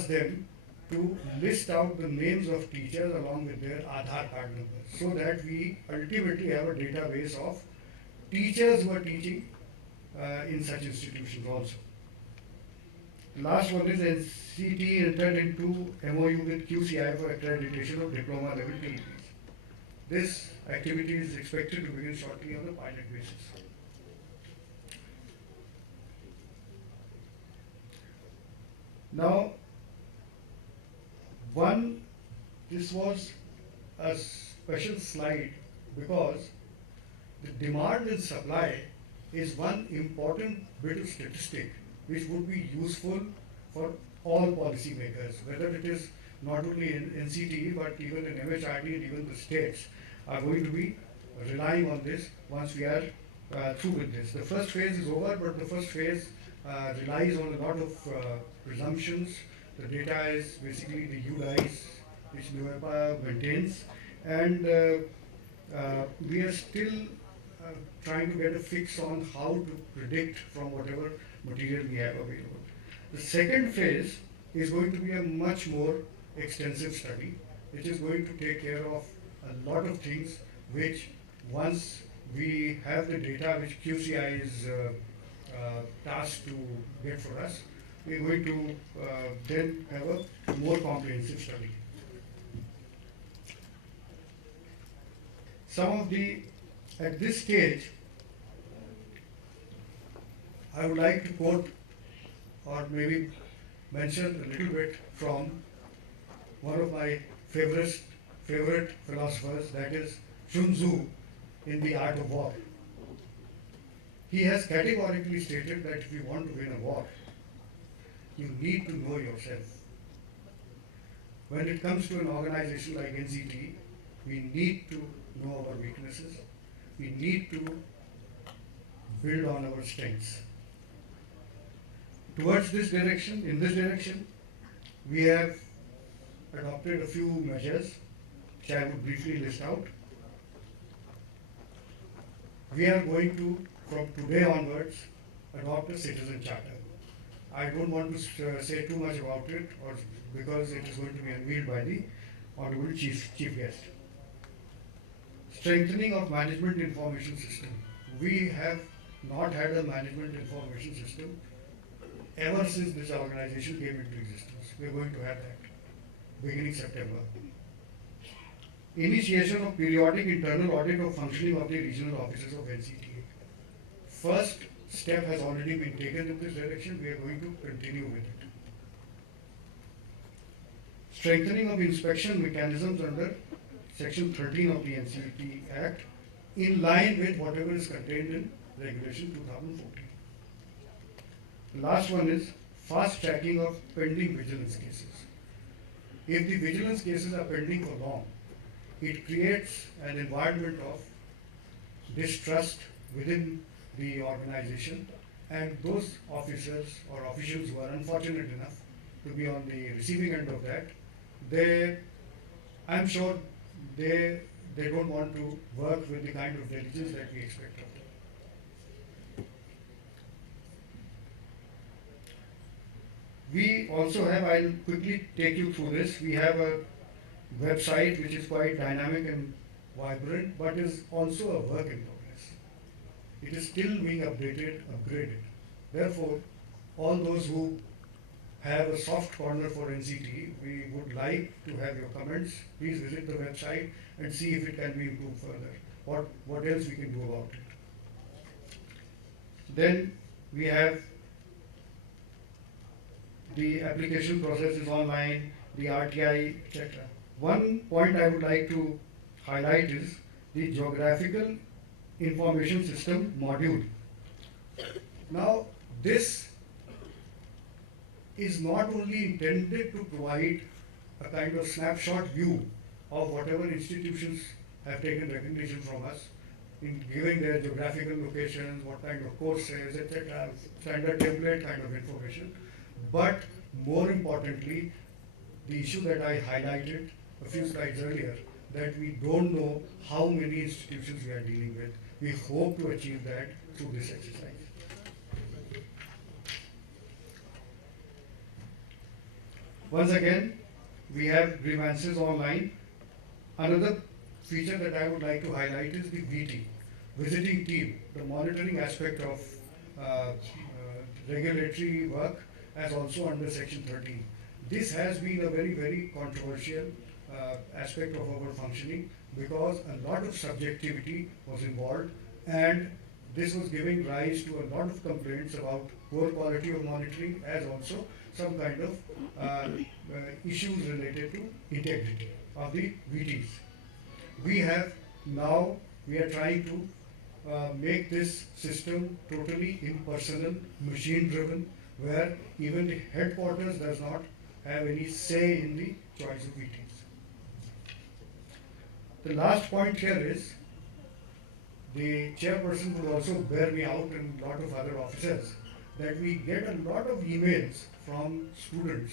ask them to list out the names of teachers along with their Aadhaar card numbers, so that we ultimately have a database of teachers who are teaching in such institutions also. Last one is NCT entered into MOU with QCI for accreditation of diploma level TEPs. This activity is expected to begin shortly on a pilot basis. Now, this was a special slide because the demand and supply is one important bit of statistic which would be useful for all policymakers, whether it is not only in NCT but even in MHRD and even the states are going to be relying on this once we are through with this. The first phase is over, but the first phase relies on a lot of presumptions. The data is basically the ULIs which NUEPA maintains, and we are still trying to get a fix on how to predict from whatever material we have available. The second phase is going to be a much more extensive study, which is going to take care of a lot of things which once we have the data which QCI is tasked to get for us, we are going to then have a more comprehensive study. At this stage, I would like to quote or maybe mention a little bit from one of my favorite philosophers, that is Sun Tzu in The Art of War. He has categorically stated that if you want to win a war, you need to know yourself. When it comes to an organization like NCT, we need to know our weaknesses. We need to build on our strengths. Towards this direction, in this direction, we have adopted a few measures which I would briefly list out. We are going to, from today onwards, adopt a citizen charter. I don't want to say too much about it, or because it is going to be unveiled by the Honorable Chief Guest. Strengthening of management information system. We have not had a management information system ever since this organization came into existence. We are going to have that beginning September. Initiation of periodic internal audit of functioning of the regional offices of NCTA. First step has already been taken in this direction. We are going to continue with it. Strengthening of inspection mechanisms under Section 13 of the NCT Act in line with whatever is contained in Regulation 2014. The last one is fast tracking of pending vigilance cases. If the vigilance cases are pending for long, it creates an environment of distrust within the organization, and those officers or officials who are unfortunate enough to be on the receiving end of that, I'm sure they don't want to work with the kind of diligence that we expect of them. We also have, I'll quickly take you through this, we have a website which is quite dynamic and vibrant, but is also a work in progress. It is still being updated, upgraded. Therefore, all those who have a soft corner for NCT, we would like to have your comments. Please visit the website and see if it can be improved further. What else we can do about it. Then we have the application process is online, the RTI, etc. One point I would like to highlight is the Geographical Information System module. Now, this is not only intended to provide a kind of snapshot view of whatever institutions have taken recognition from us in giving their geographical locations, what kind of courses, etc., standard template kind of information, but more importantly, the issue that I highlighted a few slides earlier, that we don't know how many institutions we are dealing with. We hope to achieve that through this exercise. Once again, we have grievances online. Another feature that I would like to highlight is the VT, visiting team, the monitoring aspect of regulatory work as also under Section 13. This has been a very, very controversial aspect of our functioning because a lot of subjectivity was involved, and this was giving rise to a lot of complaints about poor quality of monitoring as also some kind of issues related to integrity of the VTs. We have now, we are trying to make this system totally impersonal, machine driven, where even the headquarters does not have any say in the choice of VTs. The last point here is the chairperson will also bear me out and a lot of other officers that we get a lot of emails from students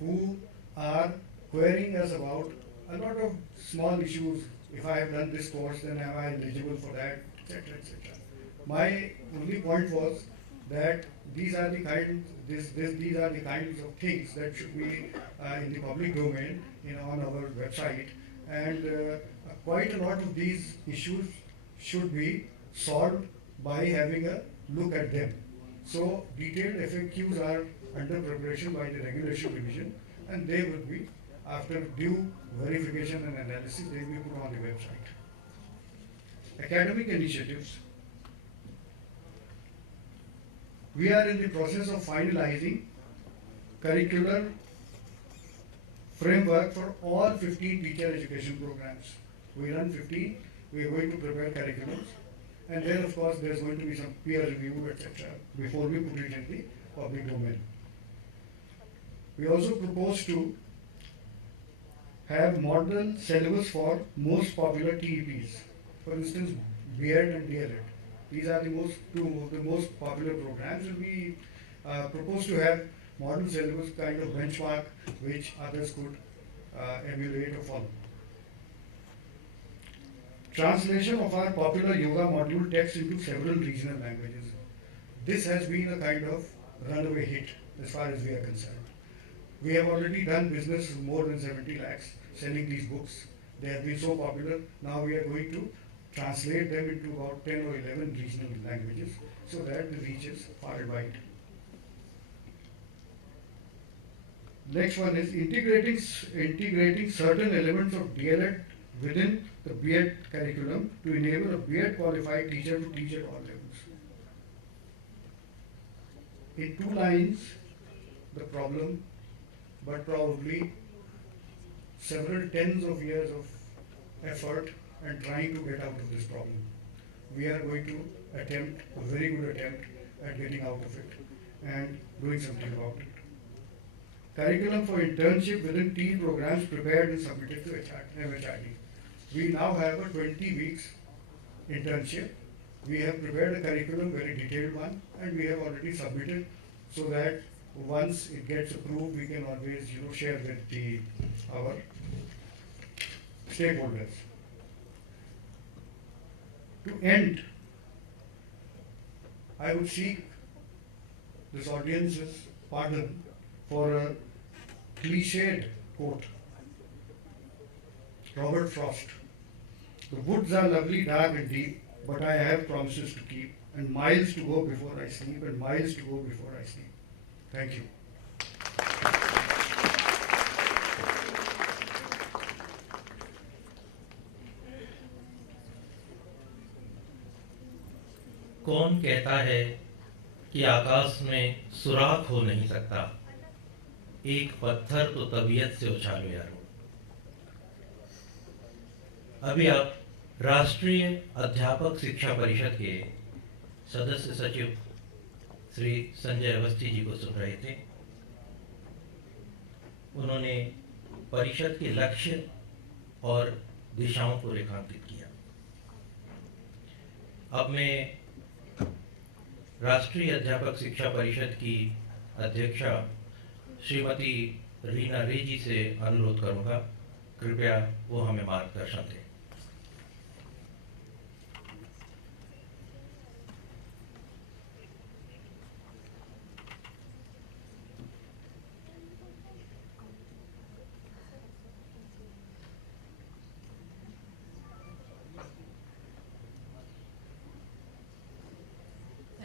who are querying us about a lot of small issues. If I have done this course, then am I eligible for that, etc., etc. My only point was that these are the kinds of things that should be in the public domain, on our website, and quite a lot of these issues should be solved by having a look at them. So detailed FAQs are under preparation by the regulation division, and they will be, after due verification and analysis, they will be put on the website. Academic initiatives. We are in the process of finalizing curricular framework for all 15 teacher education programs. We run 15, we are going to prepare curriculums, and then of course there's going to be some peer review, etc., before we put it in the public domain. We also propose to have model syllabus for most popular TEPs. For instance, B.Ed and D.El.Ed. These are two of the most popular programs, and we propose to have model syllabus kind of benchmark which others could emulate or follow. Translation of our popular yoga module text into several regional languages. This has been a kind of runaway hit as far as we are concerned. We have already done business with more than 70 lakhs selling these books. They have been so popular. Now we are going to translate them into about 10 or 11 regional languages so that the reach is far and wide. Next one is integrating certain elements of D.El.Ed within the B.Ed curriculum to enable a B.Ed qualified teacher to teach at all levels. In 2 lines, the problem, but probably several tens of years of effort and trying to get out of this problem. We are going to attempt a very good attempt at getting out of it and doing something about it. Curriculum for internship within teen programs prepared and submitted to MHRD. We now have a 20 weeks internship. We have prepared a curriculum, very detailed one, and we have already submitted so that once it gets approved, we can always share with our stakeholders. To end, I would seek this audience's pardon for a cliched quote. Robert Frost. The woods are lovely, dark and deep, but I have promises to keep, and miles to go before I sleep, and miles to go before I sleep. Thank you. कौन कहता है कि आकाश में सुराख हो नहीं सकता, एक पत्थर तो तबीयत से उछालो यारो। अभी आप राष्ट्रीय अध्यापक शिक्षा परिषद के सदस्य सचिव श्री संजय अवस्थी जी को सुन रहे थे। उन्होंने परिषद के लक्ष्य और दिशाओं को रेखांकित किया। अब मैं राष्ट्रीय अध्यापक शिक्षा परिषद की अध्यक्षा श्रीमती रीना रे जी से अनुरोध करूंगा, कृपया वो हमें मार्गदर्शन दें।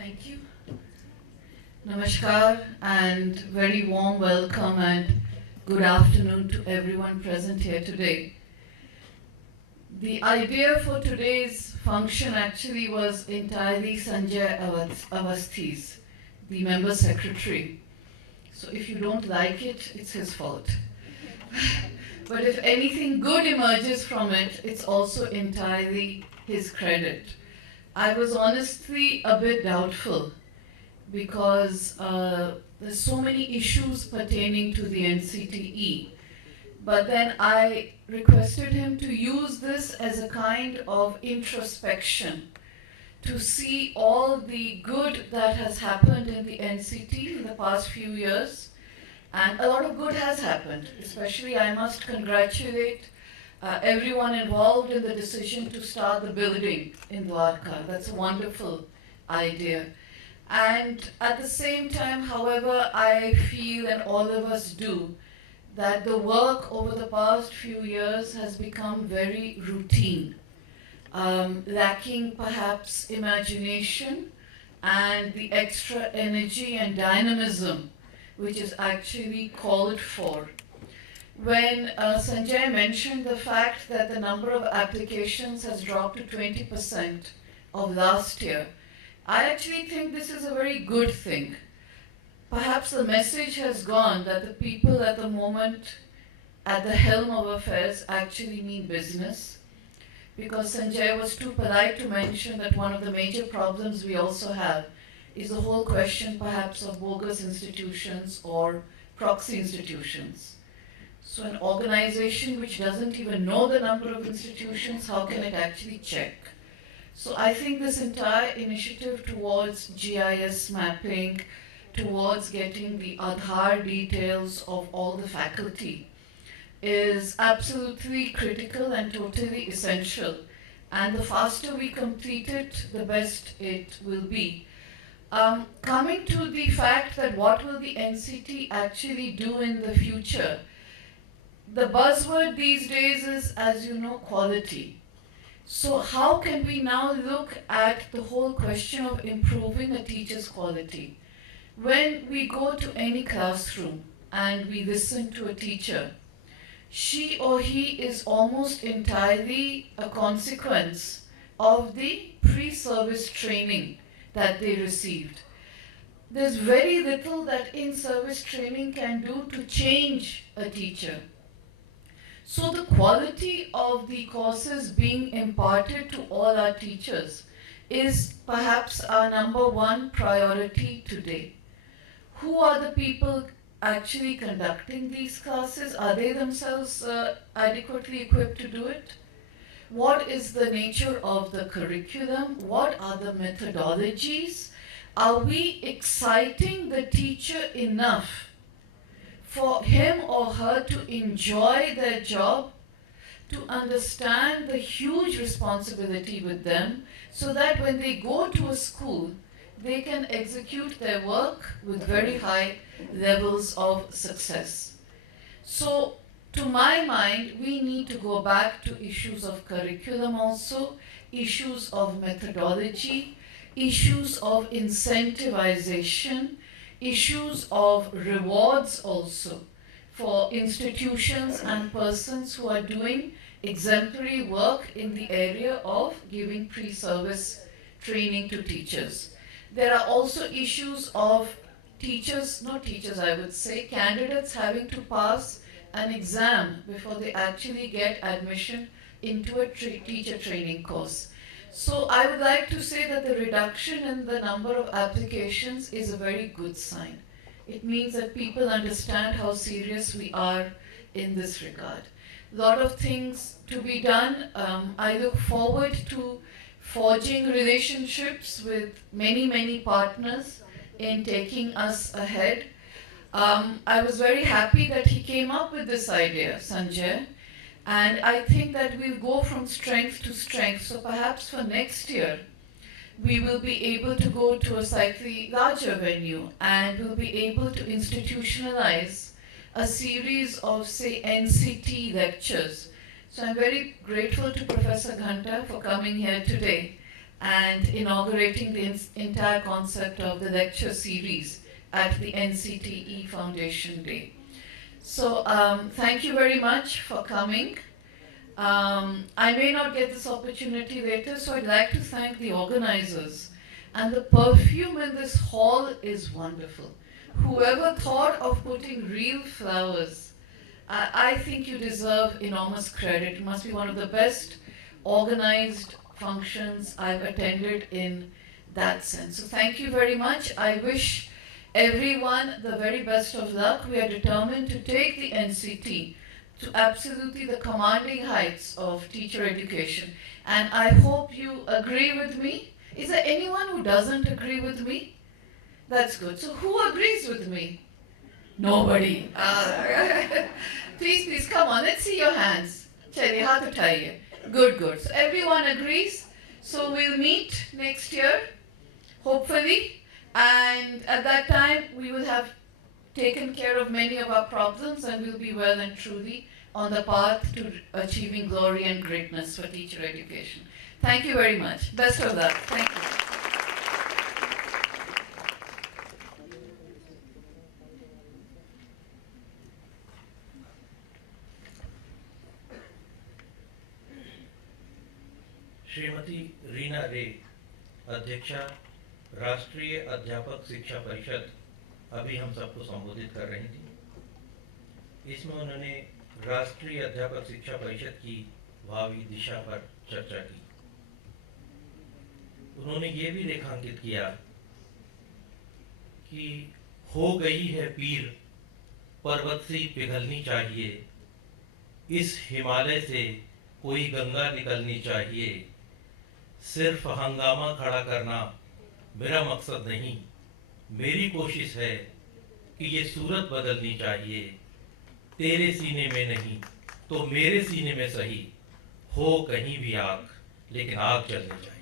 Thank you. Namaskar and very warm welcome and good afternoon to everyone present here today. The idea for today's function actually was entirely Sanjay Avasthi's, the member secretary. So if you don't like it, it's his fault. But if anything good emerges from it, it's also entirely his credit. I was honestly a bit doubtful because there's so many issues pertaining to the NCTE. But then I requested him to use this as a kind of introspection to see all the good that has happened in the NCT in the past few years. And a lot of good has happened. Especially I must congratulate everyone involved in the decision to start the building in Dwarka. That's a wonderful idea. And at the same time, however, I feel, and all of us do, that the work over the past few years has become very routine, lacking perhaps imagination and the extra energy and dynamism which is actually called for. When Sanjay mentioned the fact that the number of applications has dropped to 20% of last year, I actually think this is a very good thing. Perhaps the message has gone that the people at the moment at the helm of affairs actually mean business, because Sanjay was too polite to mention that one of the major problems we also have is the whole question perhaps of bogus institutions or proxy institutions. So an organization which doesn't even know the number of institutions, how can it actually check? So I think this entire initiative towards GIS mapping, towards getting the Aadhaar details of all the faculty is absolutely critical and totally essential. And the faster we complete it, the best it will be. Coming to the fact that what will the NCT actually do in the future, the buzzword these days is, as you know, quality. So how can we now look at the whole question of improving a teacher's quality? When we go to any classroom and we listen to a teacher, she or he is almost entirely a consequence of the pre-service training that they received. There's very little that in-service training can do to change a teacher. So the quality of the courses being imparted to all our teachers is perhaps our number one priority today. Who are the people actually conducting these classes? Are they themselves adequately equipped to do it? What is the nature of the curriculum? What are the methodologies? Are we exciting the teacher enough for him or her to enjoy their job, to understand the huge responsibility with them, so that when they go to a school, they can execute their work with very high levels of success? So, to my mind, we need to go back to issues of curriculum also, issues of methodology, issues of incentivization, issues of rewards also for institutions and persons who are doing exemplary work in the area of giving pre-service training to teachers. There are also issues of teachers, not teachers I would say, candidates having to pass an exam before they actually get admission into a teacher training course. So I would like to say that the reduction in the number of applications is a very good sign. It means that people understand how serious we are in this regard. A lot of things to be done. I look forward to forging relationships with many partners in taking us ahead. I was very happy that he came up with this idea, Sanjay. And I think that we'll go from strength to strength. So perhaps for next year, we will be able to go to a slightly larger venue and we'll be able to institutionalize a series of, say, NCT lectures. So I'm very grateful to Professor Ghanta for coming here today and inaugurating the entire concept of the lecture series at the NCTE Foundation Day. So thank you very much for coming. I may not get this opportunity later, so I'd like to thank the organizers. And the perfume in this hall is wonderful. Whoever thought of putting real flowers, I think you deserve enormous credit. It must be one of the best organized functions I've attended in that sense. So thank you very much. I wish everyone the very best of luck. We are determined to take the NCT to absolutely the commanding heights of teacher education. And I hope you agree with me. Is there anyone who doesn't agree with me? That's good. So who agrees with me? Nobody. Please, come on. Let's see your hands. Chaliye, haath uthaiye. Good. So everyone agrees. So we'll meet next year, hopefully. And at that time, we will have taken care of many of our problems and we'll be well and truly on the path to achieving glory and greatness for teacher education. Thank you very much. Best of luck. Thank you. Shrimati Reena रे, अध्यक्षा राष्ट्रीय अध्यापक शिक्षा परिषद, अभी हम सबको संबोधित कर रही थी। इसमें उन्होंने राष्ट्रीय अध्यापक शिक्षा परिषद की भावी दिशा पर चर्चा की। उन्होंने ये भी रेखांकित किया कि हो गई है पीर, पर्वत सी पिघलनी चाहिए, इस हिमालय से कोई गंगा निकलनी चाहिए, सिर्फ हंगामा खड़ा करना मेरा मकसद नहीं, मेरी कोशिश है कि ये सूरत बदलनी चाहिए, तेरे सीने में नहीं तो मेरे सीने में सही, हो कहीं भी आग लेकिन आग जलनी चाहिए।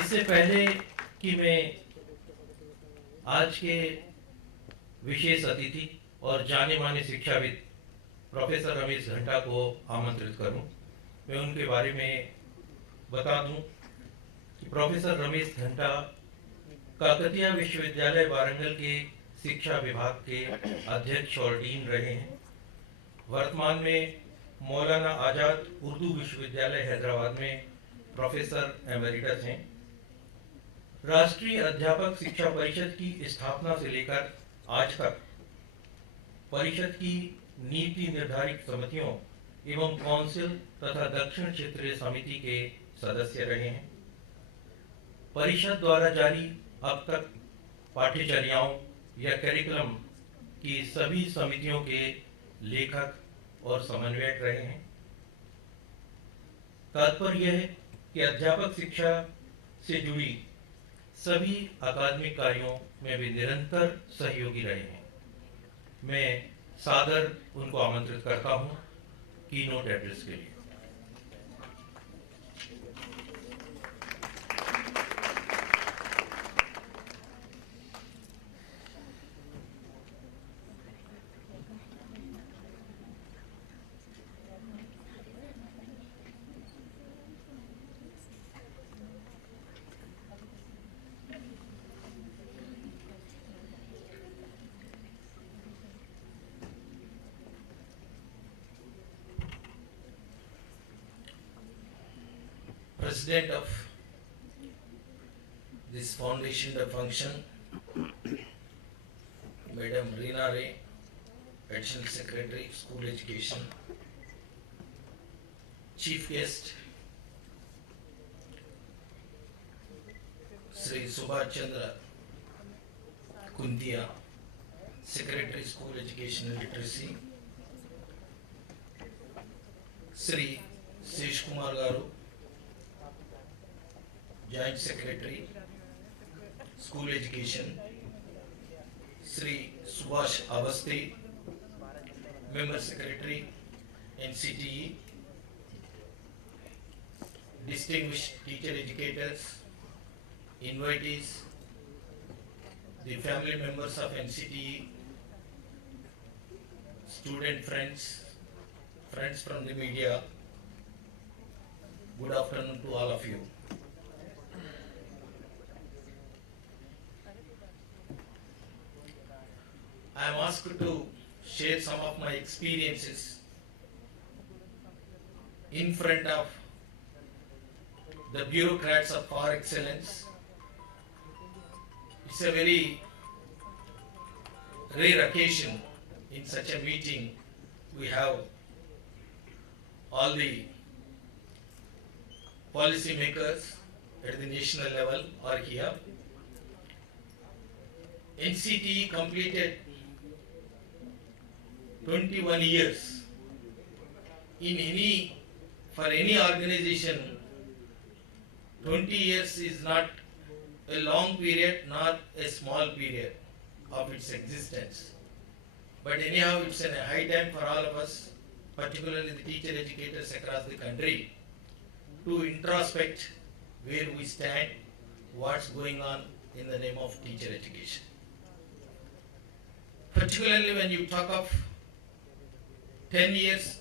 इससे पहले कि मैं आज के विशेष अतिथि और जाने माने शिक्षाविद प्रोफेसर रमेश घंटा को आमंत्रित करूं, मैं उनके बारे में बता दूं कि प्रोफेसर रमेश घंटा काकतीय विश्वविद्यालय वारंगल के शिक्षा विभाग के अध्यक्ष और डीन रहे हैं। वर्तमान में मौलाना आजाद उर्दू विश्वविद्यालय हैदराबाद में प्रोफेसर एमेरिटस हैं। राष्ट्रीय अध्यापक शिक्षा परिषद की स्थापना से लेकर आज तक परिषद की नीति निर्धारित समितियों एवं काउंसिल तथा दक्षिण क्षेत्रीय समिति के सदस्य रहे हैं। परिषद द्वारा जारी अब तक पाठ्यचर्याओं या करिकुलम की सभी समितियों के लेखक और समन्वयक रहे हैं। तात्पर्य यह है कि अध्यापक शिक्षा से जुड़ी सभी अकादमिक कार्यों में भी निरंतर सहयोगी रहे हैं। मैं सादर उनको आमंत्रित करता हूं कीनोट एड्रेस के लिए। President of this foundation the function, Madam Reena Ray, Additional Secretary, School Education, Chief Guest, Sri Subhash Chandra Kundia, Secretary, School Education and Literacy, Sri Sesh Kumar Garu, Joint Secretary, School Education, Sri Subhash Avasti, Member Secretary, NCTE, distinguished teacher educators, invitees, the family members of NCTE, student friends, friends from the media, Good afternoon to all of you. I am asked to share some of my experiences in front of the bureaucrats of par excellence. It's a very rare occasion in such a meeting. We have all the policy makers at the national level are here. NCT completed 21 years. For any organization, 20 years is not a long period nor a small period of its existence. But anyhow, it's a high time for all of us, particularly the teacher educators across the country, to introspect where we stand, what's going on in the name of teacher education. Particularly when you talk of 10 years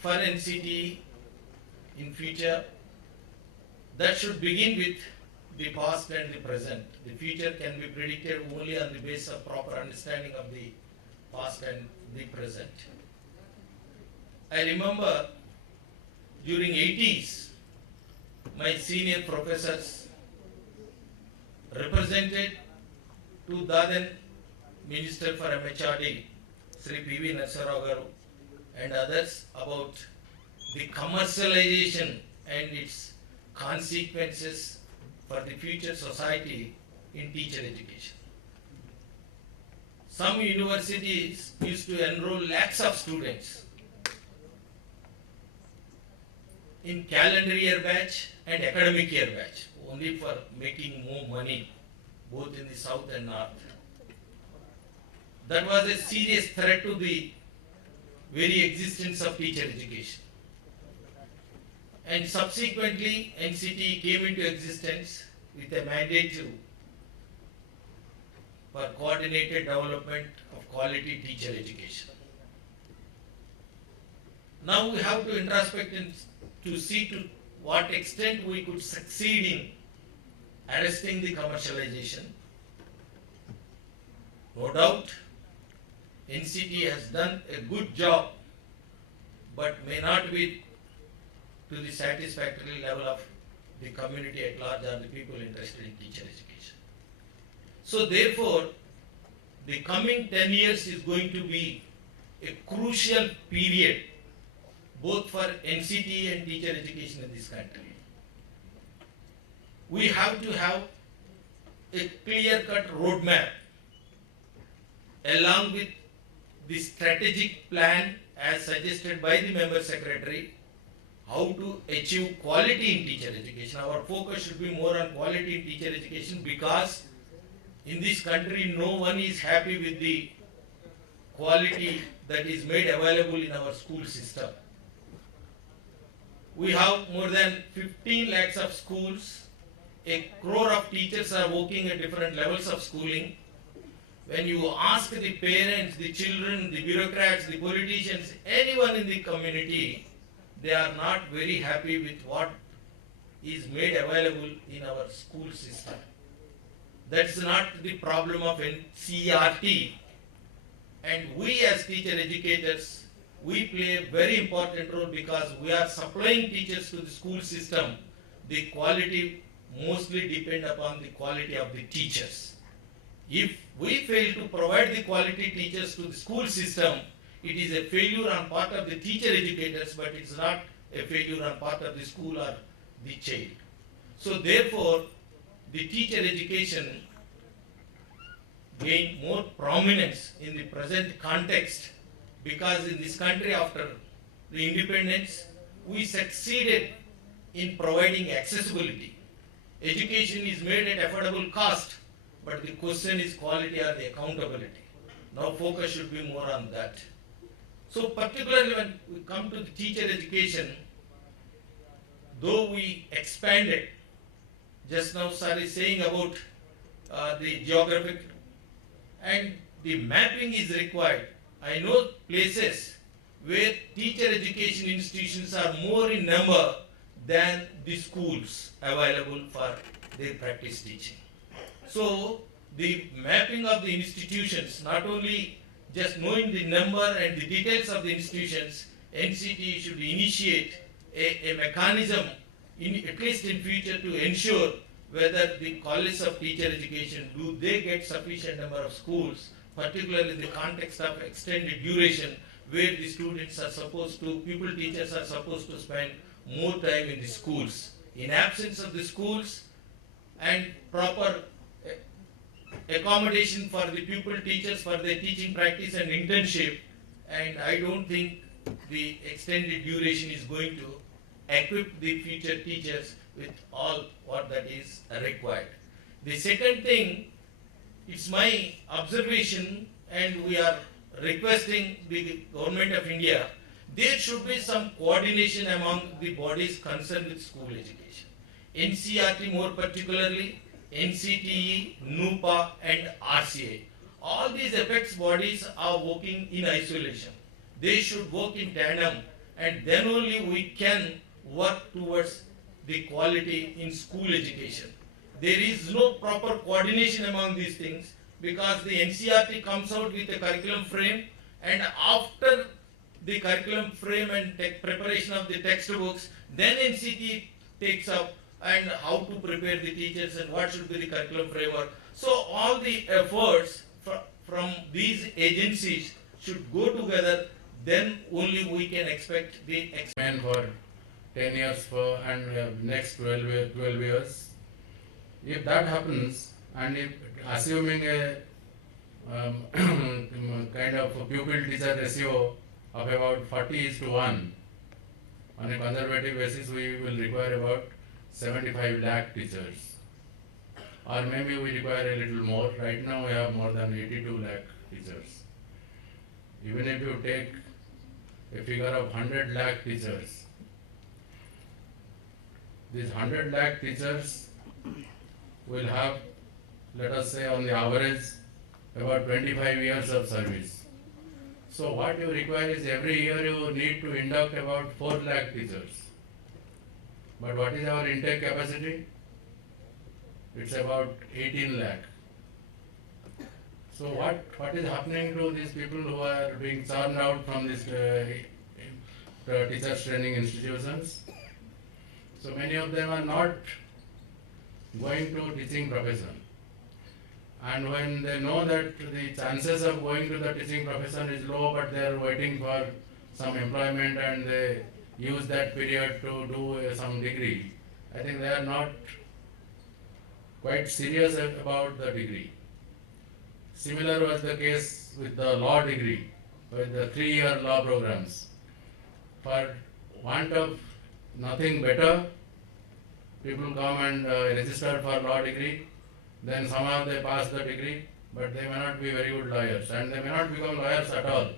for NCT in future, that should begin with the past and the present. The future can be predicted only on the basis of proper understanding of the past and the present. I remember during 80s, my senior professors represented to Dadan Minister for MHRD, Sri P.V. Narsarao Garu, and others about the commercialization and its consequences for the future society in teacher education. Some universities used to enroll lakhs of students in calendar year batch and academic year batch, only for making more money, both in the south and north. That was a serious threat to the very existence of teacher education. And subsequently, NCT came into existence with a mandate for coordinated development of quality teacher education. Now we have to introspect and to see to what extent we could succeed in arresting the commercialization. No doubt, NCT has done a good job, but may not be to the satisfactory level of the community at large or the people interested in teacher education. So therefore, the coming 10 years is going to be a crucial period both for NCT and teacher education in this country. We have to have a clear-cut roadmap along with the strategic plan as suggested by the member secretary, how to achieve quality in teacher education. Our focus should be more on quality in teacher education because in this country no one is happy with the quality that is made available in our school system. We have more than 15 lakhs of schools. A crore of teachers are working at different levels of schooling. When you ask the parents, the children, the bureaucrats, the politicians, anyone in the community, they are not very happy with what is made available in our school system. That's not the problem of NCERT. And we as teacher educators, we play a very important role because we are supplying teachers to the school system. The quality mostly depend upon the quality of the teachers. If we fail to provide the quality teachers to the school system, it is a failure on part of the teacher educators, but it's not a failure on part of the school or the child. So therefore, the teacher education gained more prominence in the present context because in this country after the independence, we succeeded in providing accessibility. Education is made at affordable cost, but the question is quality or the accountability. Now focus should be more on that. So particularly when we come to the teacher education, though we expanded, just now sir is saying about the geographic and the mapping is required. I know places where teacher education institutions are more in number than the schools available for their practice teaching. So the mapping of the institutions, not only just knowing the number and the details of the institutions, NCT should initiate a mechanism, at least in future, to ensure whether the college of teacher education, do they get sufficient number of schools, particularly in the context of extended duration, where the students are supposed to, pupil teachers are supposed to spend more time in the schools. In absence of the schools and proper accommodation for the pupil teachers for their teaching practice and internship, and I don't think the extended duration is going to equip the future teachers with all what that is required. The second thing, it's my observation, and we are requesting the government of India, there should be some coordination among the bodies concerned with school education. NCERT more particularly, NCTE, NUPA and RCA. All these apex bodies are working in isolation. They should work in tandem, and then only we can work towards the quality in school education. There is no proper coordination among these things, because the NCERT comes out with a curriculum frame, and after the curriculum frame and preparation of the textbooks, then NCT takes up and how to prepare the teachers and what should be the curriculum framework. So all the efforts from these agencies should go together, then only we can expect the Man for 10 years and next 12 years. If that happens, and if assuming a kind of pupil teacher ratio of about 40:1, on a conservative basis we will require about 75 lakh teachers, or maybe we require a little more. Right now we have more than 82 lakh teachers. Even if you take a figure of 100 lakh teachers, these 100 lakh teachers will have, let us say on the average, about 25 years of service. So what you require is every year you need to induct about 4 lakh teachers. But what is our intake capacity? It's about 18 lakh. So what is happening to these people who are being churned out from these teachers training institutions? So many of them are not going to teaching profession. And when they know that the chances of going to the teaching profession is low, but they are waiting for some employment and they use that period to do some degree, I think they are not quite serious about the degree. Similar was the case with the law degree, with the 3-year law programs. For want of nothing better, people come and register for law degree, then somehow they pass the degree, but they may not be very good lawyers, and they may not become lawyers at all.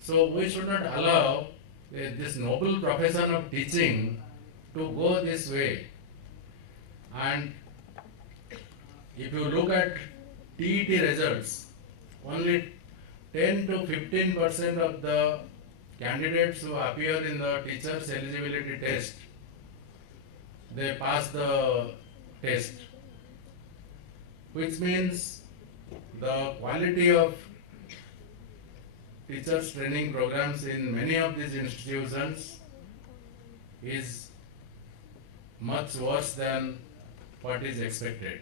So we should not allow this noble profession of teaching to go this way. And if you look at TET results, only 10 to 15% of the candidates who appear in the teacher's eligibility test, they pass the test, which means the quality of teachers training programs in many of these institutions is much worse than what is expected.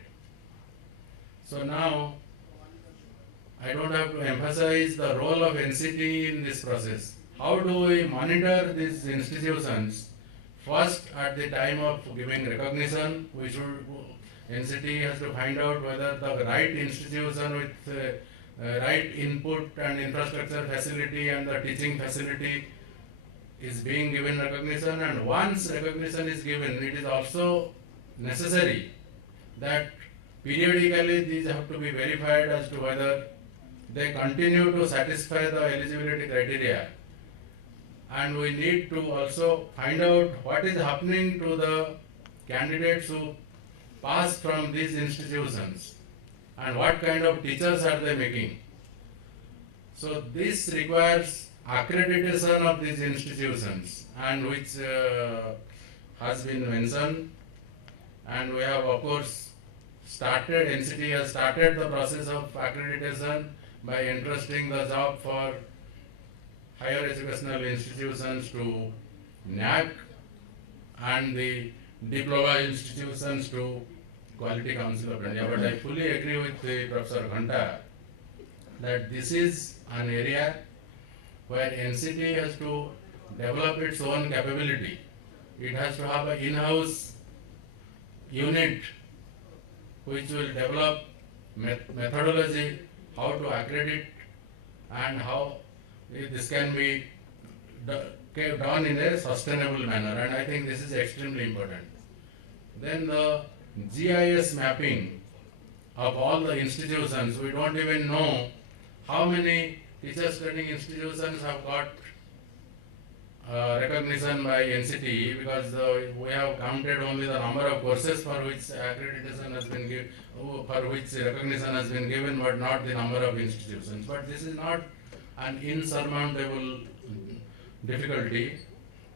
So now, I don't have to emphasize the role of NCT in this process. How do we monitor these institutions? First, at the time of giving recognition, NCT has to find out whether the right institution with right input and infrastructure facility and the teaching facility is being given recognition, and once recognition is given, it is also necessary that periodically these have to be verified as to whether they continue to satisfy the eligibility criteria. And we need to also find out what is happening to the candidates who pass from these institutions and what kind of teachers are they making. So this requires accreditation of these institutions, and which has been mentioned, and we have of course started, NCT has started the process of accreditation by entrusting the job for higher educational institutions to NAC and the diploma institutions to Quality Council of India. But I fully agree with Professor Ghanta that this is an area where NCT has to develop its own capability. It has to have an in-house unit which will develop methodology, how to accredit and how this can be done in a sustainable manner, and I think this is extremely important. Then the GIS mapping of all the institutions, we don't even know how many teachers training institutions have got recognition by NCT, because we have counted only the number of courses for which accreditation has been given, for which recognition has been given, but not the number of institutions. But this is not an insurmountable difficulty.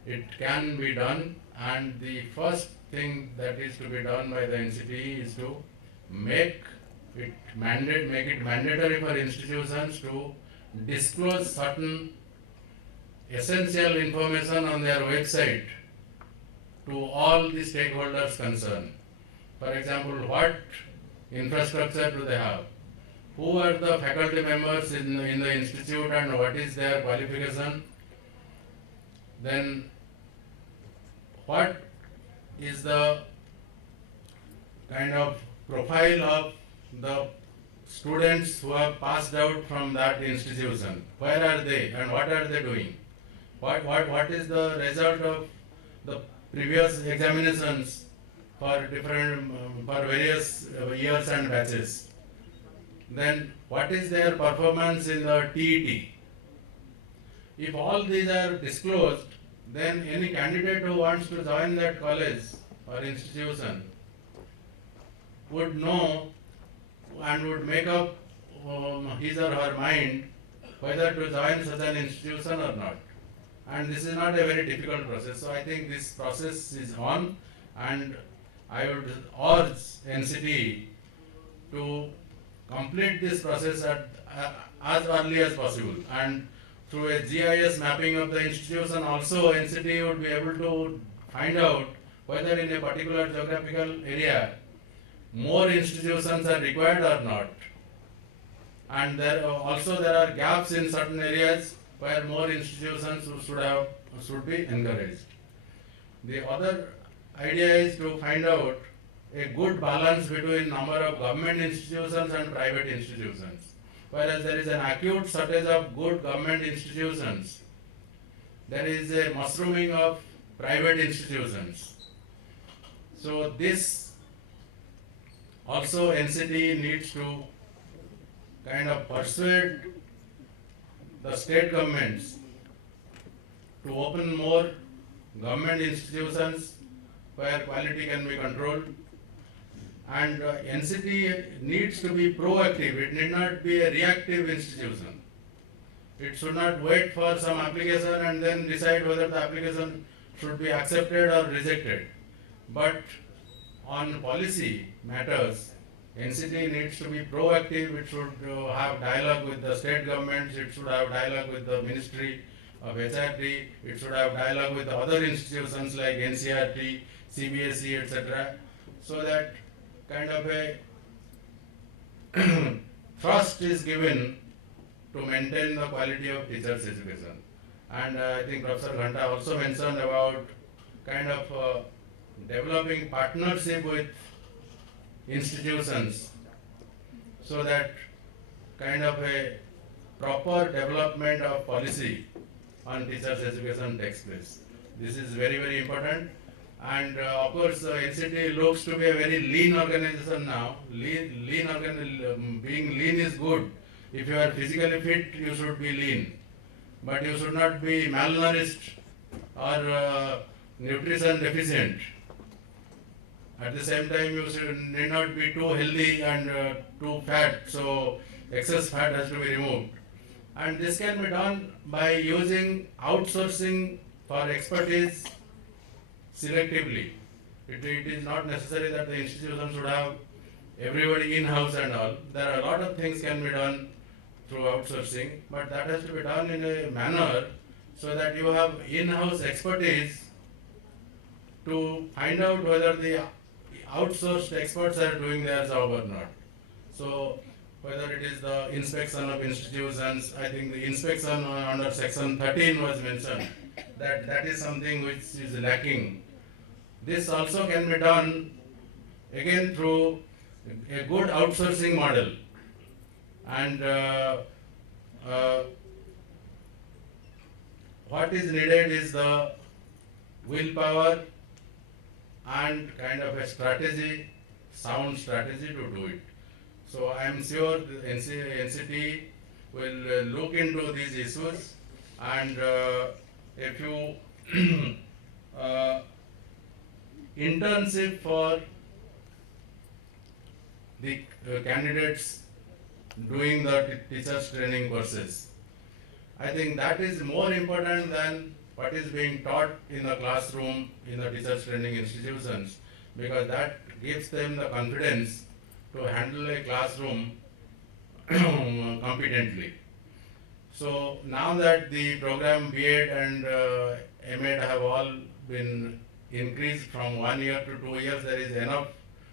It can be done, and the first thing that is to be done by the NCT is to make it mandatory for institutions to disclose certain essential information on their website to all the stakeholders concerned. For example, what infrastructure do they have? Who are the faculty members in the institute and what is their qualification? Then what is the kind of profile of the students who have passed out from that institution? Where are they and what are they doing? What is the result of the previous examinations for different for various years and batches? Then what is their performance in the TET? If all these are disclosed, then any candidate who wants to join that college or institution would know and would make up his or her mind whether to join such an institution or not. And this is not a very difficult process. So I think this process is on, and I would urge NCT to complete this process as early as possible. And through a GIS mapping of the institution also, NCT would be able to find out whether in a particular geographical area more institutions are required or not. And there are gaps in certain areas where more institutions should be encouraged. The other idea is to find out a good balance between number of government institutions and private institutions. Whereas there is an acute shortage of good government institutions, there is a mushrooming of private institutions. So this also NCT needs to kind of persuade the state governments to open more government institutions where quality can be controlled. And NCT needs to be proactive. It need not be a reactive institution. It should not wait for some application and then decide whether the application should be accepted or rejected. But on policy matters, NCT needs to be proactive. It should have dialogue with the state governments. It should have dialogue with the Ministry of HRD. It should have dialogue with the other institutions like NCRT, CBSE, etc. So that kind of a thrust is given to maintain the quality of teachers' education. And I think Professor Ghanta also mentioned about kind of developing partnership with institutions so that kind of a proper development of policy on teachers' education takes place. This is very, very important. And of course, NCT looks to be a very lean organization now. Being lean is good. If you are physically fit, you should be lean. But you should not be malnourished or nutrition deficient. At the same time, you need not be too healthy and too fat, so excess fat has to be removed. And this can be done by using outsourcing for expertise selectively. It is not necessary that the institution should have everybody in-house and all. There are a lot of things can be done through outsourcing, but that has to be done in a manner so that you have in-house expertise to find out whether the outsourced experts are doing their job or not. So whether it is the inspection of institutions, I think the inspection under section 13 was mentioned, that is something which is lacking. This also can be done again through a good outsourcing model. And what is needed is the willpower and kind of a strategy, sound strategy to do it. So I am sure the NCT will look into these issues, and if you internship for the candidates doing the teachers training courses, I think that is more important than what is being taught in the classroom in the teachers training institutions, because that gives them the confidence to handle a classroom competently. So now that the program B.Ed and M.Ed have all been increased from 1 year to 2 years, there is enough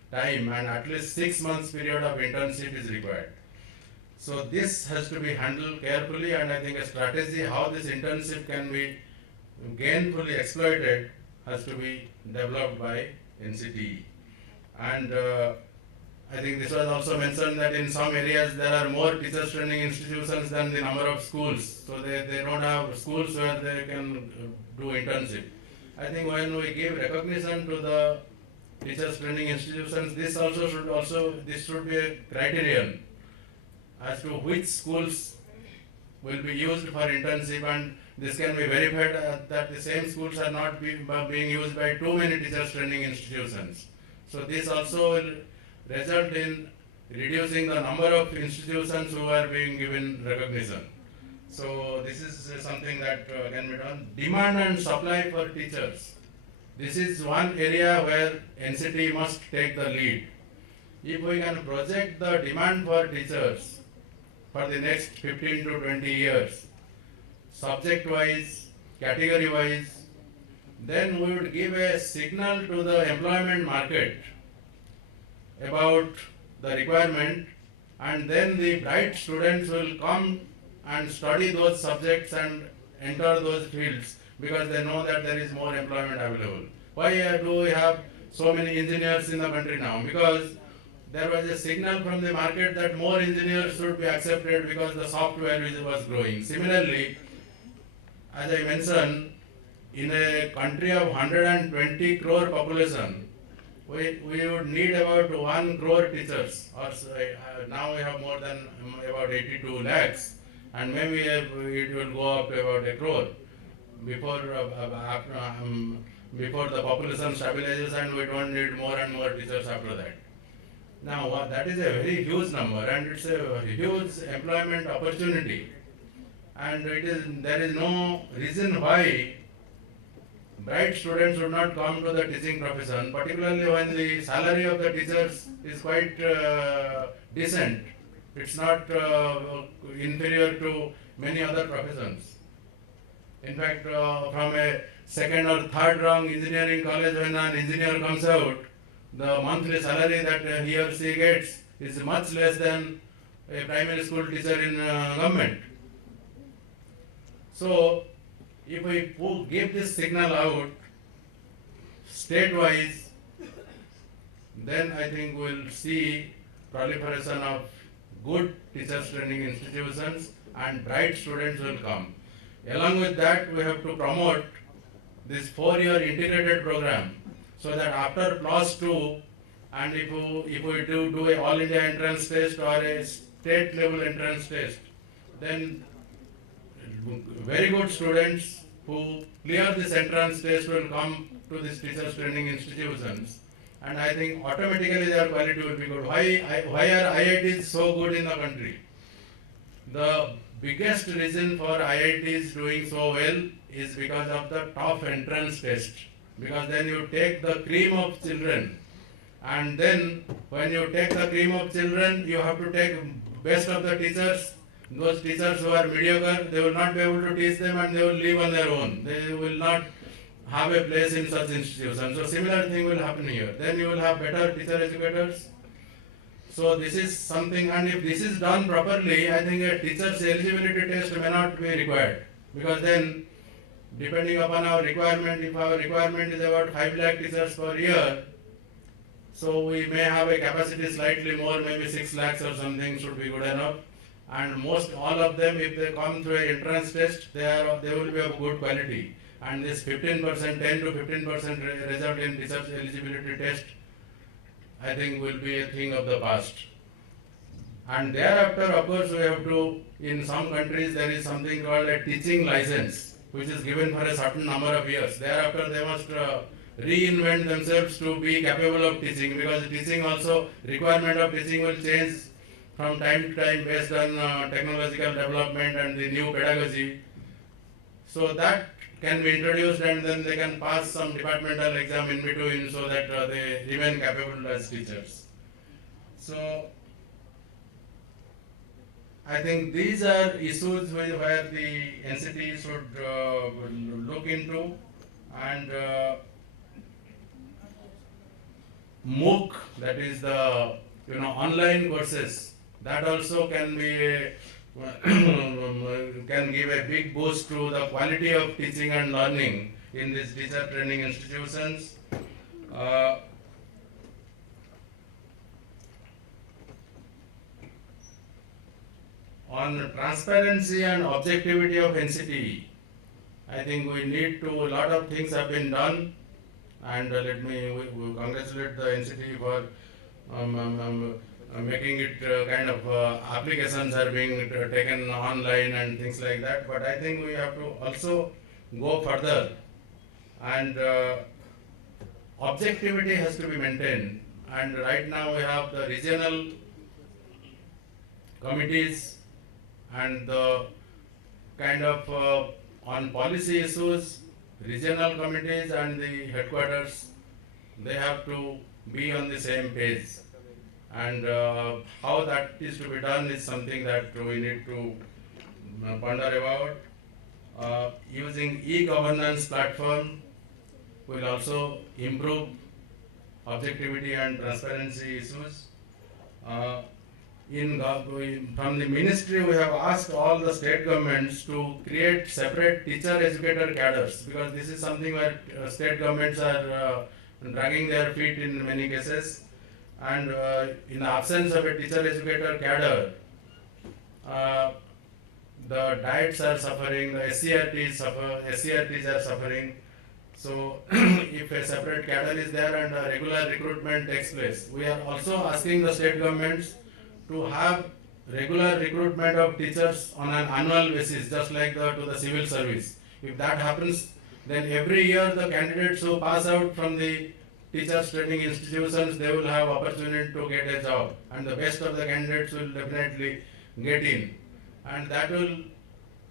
time, and at least 6 months period of internship is required. So this has to be handled carefully, and I think a strategy how this internship can be gainfully exploited has to be developed by NCTE. And I think this was also mentioned that in some areas there are more teachers training institutions than the number of schools. So they don't have schools where they can do internship. I think when we give recognition to the teachers training institutions, this should be a criterion as to which schools will be used for internship, and this can be verified that the same schools are not being used by too many teachers training institutions. So this also will result in reducing the number of institutions who are being given recognition. So this is something that can be done. Demand and supply for teachers. This is one area where NCT must take the lead. If we can project the demand for teachers for the next 15 to 20 years, subject-wise, category-wise, then we would give a signal to the employment market about the requirement, and then the bright students will come and study those subjects and enter those fields because they know that there is more employment available. Why do we have so many engineers in the country now? Because there was a signal from the market that more engineers should be accepted because the software was growing. Similarly, as I mentioned, in a country of 120 crore population, we would need about 1 crore teachers. Or now we have more than about 82 lakhs, and maybe it will go up to about 1 crore before the population stabilizes, and we don't need more and more teachers after that. Now that is a very huge number, and it's a huge employment opportunity, and there is no reason why bright students should not come to the teaching profession, particularly when the salary of the teachers is quite decent. It's not inferior to many other professions. In fact, from a second or third rung engineering college, when an engineer comes out, the monthly salary that he or she gets is much less than a primary school teacher in government. So, if we give this signal out state-wise, then I think we'll see proliferation of good teachers training institutions, and bright students will come. Along with that, we have to promote this 4-year integrated program, so that after plus 2, and if we do a all India entrance test or a state level entrance test, then very good students who clear this entrance test will come to these teachers training institutions, and I think automatically their quality will be good. Why are IITs so good in the country? The biggest reason for IITs doing so well is because of the tough entrance test. Because then you take the cream of children, and then when you take the cream of children, you have to take best of the teachers. Those teachers who are mediocre, they will not be able to teach them, and they will live on their own. They will not have a place in such institutions. So similar thing will happen here. Then you will have better teacher educators. So this is something, and if this is done properly, I think a teacher's eligibility test may not be required. Because then, depending upon our requirement, if our requirement is about 5 lakh teachers per year, so we may have a capacity slightly more, maybe 6 lakhs or something should be good enough. And most all of them, if they come through an entrance test, they will be of good quality. And this 15%, 10 to 15% result in teachers eligibility test, I think will be a thing of the past. And thereafter, of course, we have to, in some countries there is something called a teaching license, which is given for a certain number of years. Thereafter, they must reinvent themselves to be capable of teaching, because teaching also, requirement of teaching will change from time to time based on technological development and the new pedagogy. So that can be introduced, and then they can pass some departmental exam in between so that they remain capable as teachers. So I think these are issues where the NCT should look into, and MOOC, that is the online courses, that also can be can give a big boost to the quality of teaching and learning in these teacher training institutions. On transparency and objectivity of NCT, I think we need to, a lot of things have been done, and let me congratulate the NCT for making it kind of applications are being taken online and things like that. But I think we have to also go further, and objectivity has to be maintained. And right now we have the regional committees and the kind of on policy issues, regional committees and the headquarters, they have to be on the same page. And how that is to be done is something that we need to ponder about. Using e-governance platform will also improve objectivity and transparency issues. From the ministry, we have asked all the state governments to create separate teacher educator cadres, because this is something where state governments are dragging their feet in many cases. And in the absence of a teacher educator cadre, the diets are suffering, the SCRTs are suffering. So if a separate cadre is there and a regular recruitment takes place, we are also asking the state governments to have regular recruitment of teachers on an annual basis, just like to the civil service. If that happens, then every year the candidates who pass out from the teachers training institutions, they will have opportunity to get a job, and the best of the candidates will definitely get in, and that will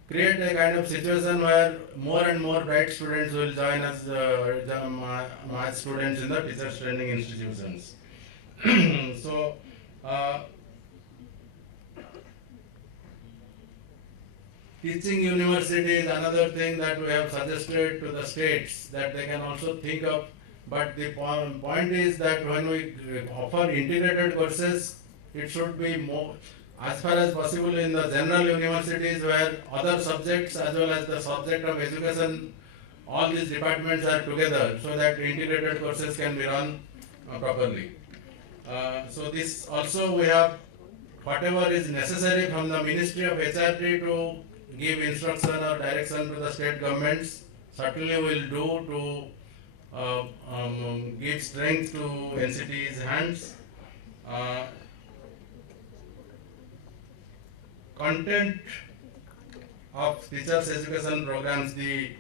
create a kind of situation where more and more bright students will join as students in the teachers training institutions. So teaching university is another thing that we have suggested to the states that they can also think of. But the point is that when we offer integrated courses, it should be more, as far as possible, in the general universities where other subjects as well as the subject of education, all these departments are together, so that integrated courses can be run properly. So this also we have, whatever is necessary from the Ministry of HRD to give instruction or direction to the state governments, certainly will do to give strength to NCT's hands. Content of teachers education programs, the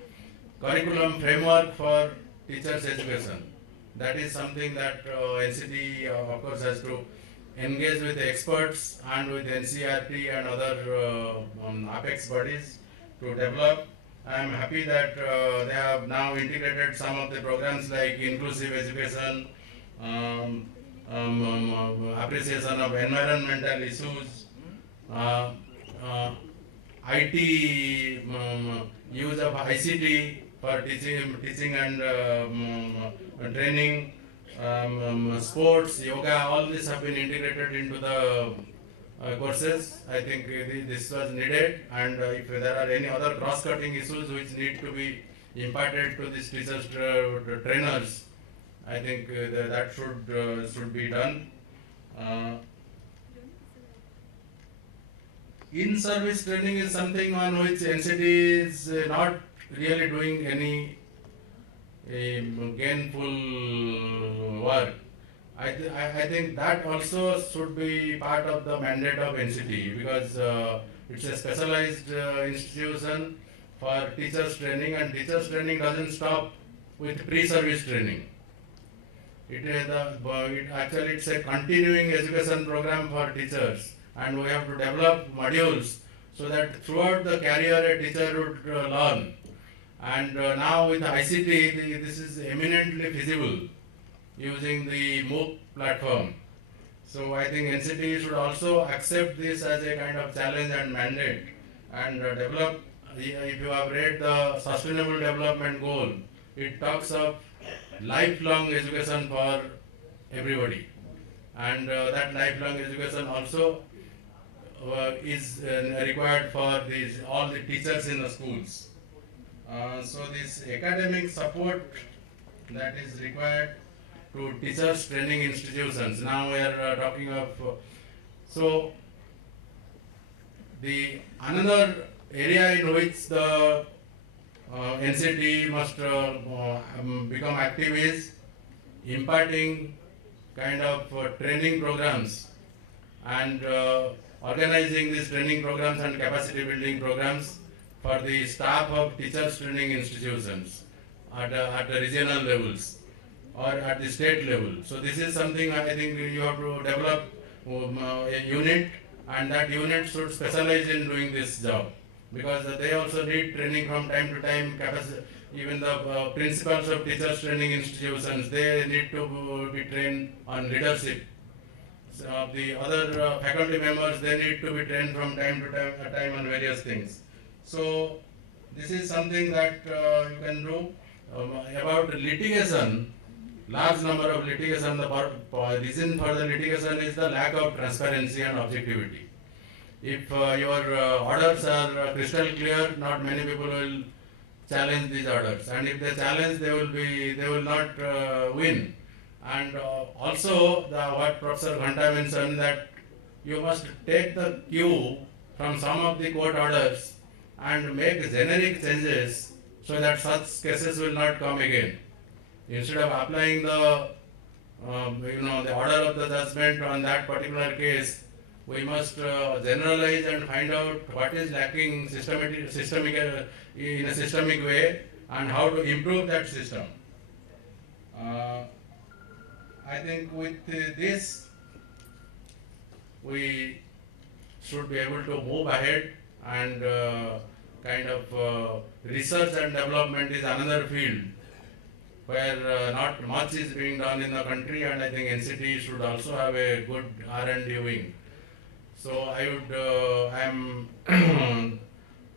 curriculum framework for teachers education, that is something that NCT of course has to engage with experts and with NCRT and other apex bodies to develop. I am happy that they have now integrated some of the programs like inclusive education, appreciation of environmental issues, IT, use of ICT for teaching and training, sports, yoga, all this have been integrated into the courses. I think this was needed, and if there are any other cross-cutting issues which need to be imparted to these teachers, trainers, I think that should be done. In-service training is something on which NCT is not really doing any gainful work. I think that also should be part of the mandate of NCT, because it's a specialized institution for teachers training, and teachers training doesn't stop with pre-service training. Actually it's a continuing education program for teachers, and we have to develop modules so that throughout the career a teacher would learn. And now with ICT, this is eminently feasible using the MOOC platform. So I think NCT should also accept this as a kind of challenge and mandate, and develop. If you have read the Sustainable Development Goal, it talks of lifelong education for everybody, and that lifelong education also is required for all the teachers in the schools. So this academic support that is required to teachers training institutions. Now we are talking of so the another area in which the NCT must become active is imparting kind of training programs, and organizing these training programs and capacity building programs for the staff of teachers training institutions at the regional levels or at the state level. So this is something I think you have to develop a unit, and that unit should specialize in doing this job, because they also need training from time to time. Even the principals of teachers training institutions, they need to be trained on leadership. So the other faculty members, they need to be trained from time to time on various things. So this is something that you can do. About litigation, large number of litigation, the reason for the litigation is the lack of transparency and objectivity. If your orders are crystal clear, not many people will challenge these orders, and if they challenge, they will not win. And also, what Professor Ghanta mentioned, that you must take the cue from some of the court orders and make generic changes so that such cases will not come again. Instead of applying the the order of the judgment on that particular case, we must generalize and find out what is lacking in a systemic way, and how to improve that system. I think with this, we should be able to move ahead, and kind of research and development is another field where not much is being done in the country, and I think NCT should also have a good R&D wing. So I am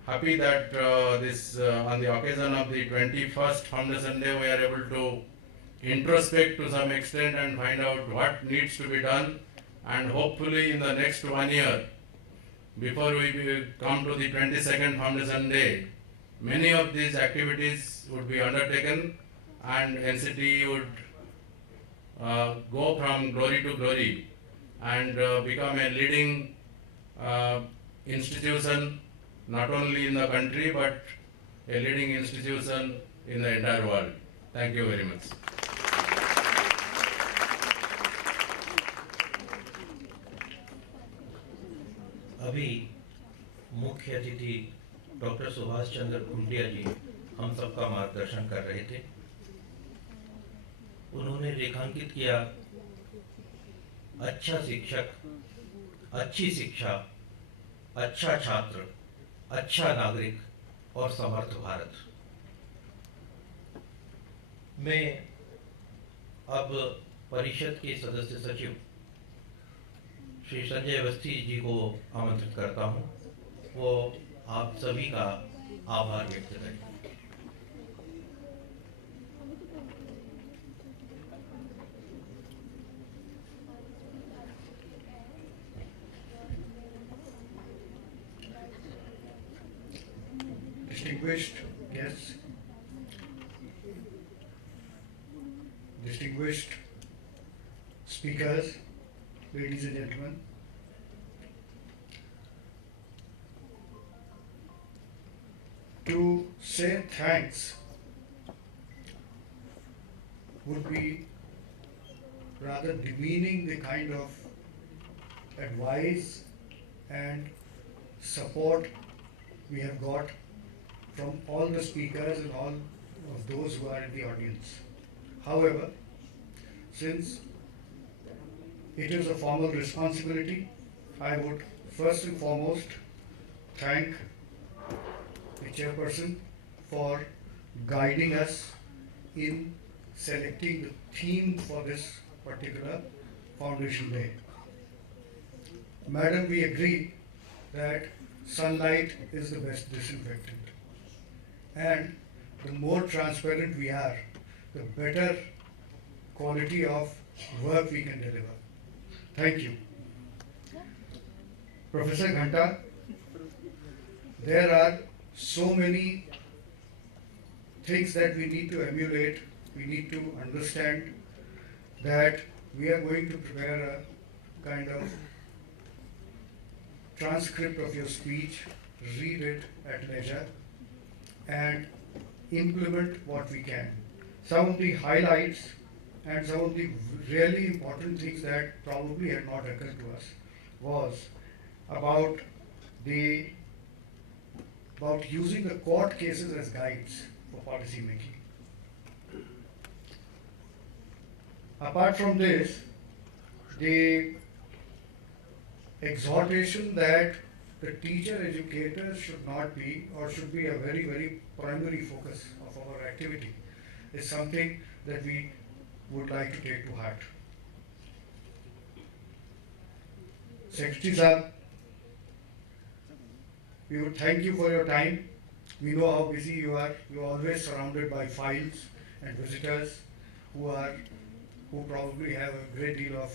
happy that on the occasion of the 21st Foundation Day, we are able to introspect to some extent and find out what needs to be done, and hopefully in the next 1 year, before we come to the 22nd Foundation Day, many of these activities would be undertaken, and NCT would go from glory to glory and become a leading institution, not only in the country but a leading institution in the entire world. Thank you very much. अभी मुख्य अतिथि doctor Subhash Chandra Khuntia जी हम सबका मार्गदर्शन कर रहे थे। उन्होंने रेखांकित किया अच्छा शिक्षक, अच्छी शिक्षा, अच्छा छात्र, अच्छा नागरिक और समर्थ भारत। मैं अब परिषद के सदस्य सचिव श्री संजय अवस्थी जी को आमंत्रित करता हूं, वो आप सभी का आभार व्यक्त करें। Distinguished guests, distinguished speakers, ladies and gentlemen, to say thanks would be rather demeaning the kind of advice and support we have got from all the speakers and all of those who are in the audience. However, since it is a formal responsibility, I would first and foremost thank the chairperson for guiding us in selecting the theme for this particular Foundation Day. Madam, we agree that sunlight is the best disinfectant. And the more transparent we are, the better quality of work we can deliver. Thank you. Professor Ghanta, there are so many things that we need to emulate. We need to understand that we are going to prepare a kind of transcript of your speech, read it at leisure, and implement what we can. Some of the highlights and some of the really important things that probably had not occurred to us was about using the court cases as guides for policy making. Apart from this, the exhortation that the teacher educators should not be or should be a very, very primary focus of our activity is something that we would like to take to heart. Secretary Sahib, we would thank you for your time. We know how busy you are. You are always surrounded by files and visitors who probably have a great deal of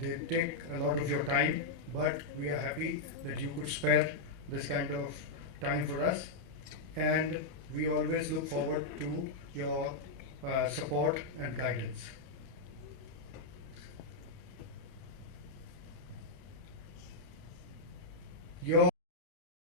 they take a lot of your time, but we are happy that you could spare this kind of time for us, and we always look forward to your support and guidance.